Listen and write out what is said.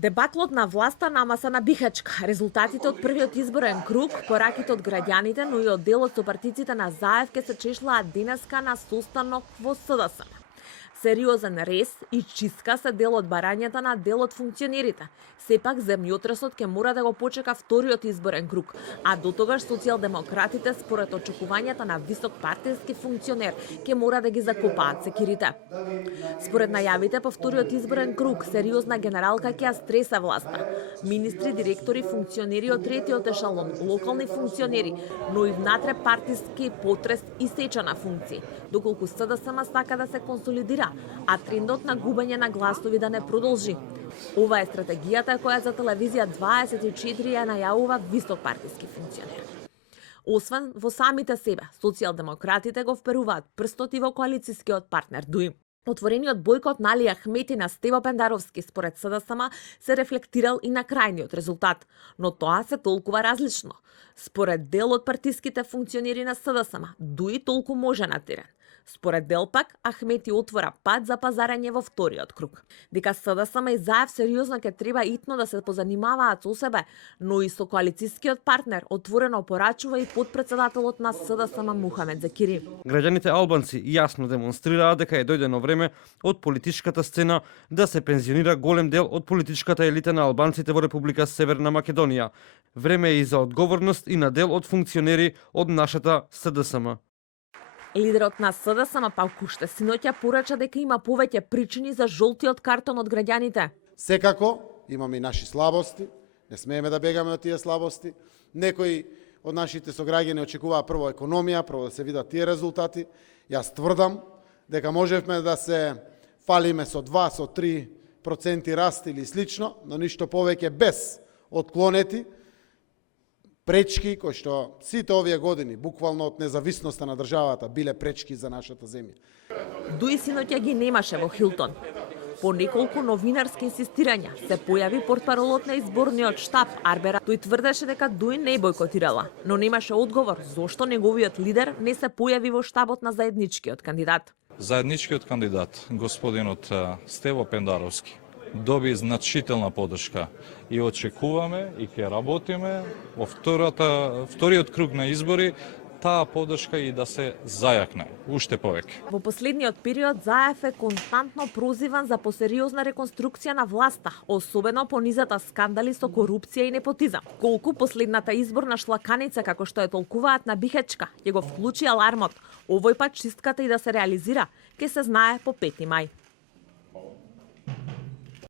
Дебаклот на власта намаса на Бихачка, резултатите од првиот изборен круг, пораките од граѓаните, но и од делот со партиците на ЗАЕФ ке се чешлаат денеска на состанок во СДСМ. Сериозен рез и чистка се дел од барањата на дел од функционерите. Сепак земјотресот ќе мора да го почека вториот изборен круг, а до тогаш социјалдемократите според очекувањата на висок партиски функционер ќе мора да ги закопаат секирите. Според најавите по вториот изборен круг, сериозна генералка ќе ја стресе власта. Министри, директори, функционери од третиот ешалон, локални функционери, но и внатре партиски потрес и сеча на функции, доколку СДСМ сака да се консолидира, а трендот на губење на гласови да не продолжи. Ова е стратегијата која за телевизија 24 ја најавува висок партиски функционер. Освен во самите себе, социјалдемократите го вперуваат прстот и во коалицијскиот партнер ДУИ. Отворениот бойкот на Али Ахмет и на Стево Пендаровски според СДСМ се рефлектирал и на крајниот резултат, но тоа се толкува различно. Според дел од партиските функционери на СДСМ, ДУИ толку може на терен. Според дел пак, Ахмети отвора пат за пазарење во вториот круг. Дека СДСМ и ЗАЕФ сериозно ќе треба итно да се позанимаваат со себе, но и со коалицијскиот партнер, отворено порачува и подпредседателот на СДСМ Мухамед Закири. Граѓаните албанци јасно демонстрираа дека е дојдено време од политичката сцена да се пензионира голем дел од политичката елита на албанците во Република Северна Македонија. Време е и за одговорност и на дел од функционери од нашата СДСМ. Лидерот на СДСМ Павку Штесиноќа порача дека има повеќе причини за жолтиот картон од граѓаните. Секако имаме и наши слабости, не смееме да бегаме од тие слабости. Некои од нашите сограѓани очекуваа прво економија, прво да се видат тие резултати. Јас тврдам дека можевме да се фалиме со 2, со 3% раст или слично, но ништо повеќе без отклонети пречки кои што сите овие години, буквално од независноста на државата, биле пречки за нашата земја. ДУИ синоќа ги немаше во Хилтон. По неколку новинарски инсистирања се појави портпаролот на изборниот штаб Арбера. Тој тврдеше дека ДУИ не бојкотирала, но немаше одговор зошто неговиот лидер не се појави во штабот на заедничкиот кандидат. Заедничкиот кандидат, господинот Стево Пендаровски, доби значителна поддршка и очекуваме и ќе работиме во вториот круг на избори таа поддршка и да се зајакне уште повеќе. Во последниот период ЗАЕФ е константно прозиван за посериозна реконструкција на власта, особено по низата скандали со корупција и непотизам. Колку последната изборна шлаканица, како што е толкуваат на Бихачка, ќе го вклучи алармот, овој пат чистката и да се реализира, ќе се знае по 5 мај.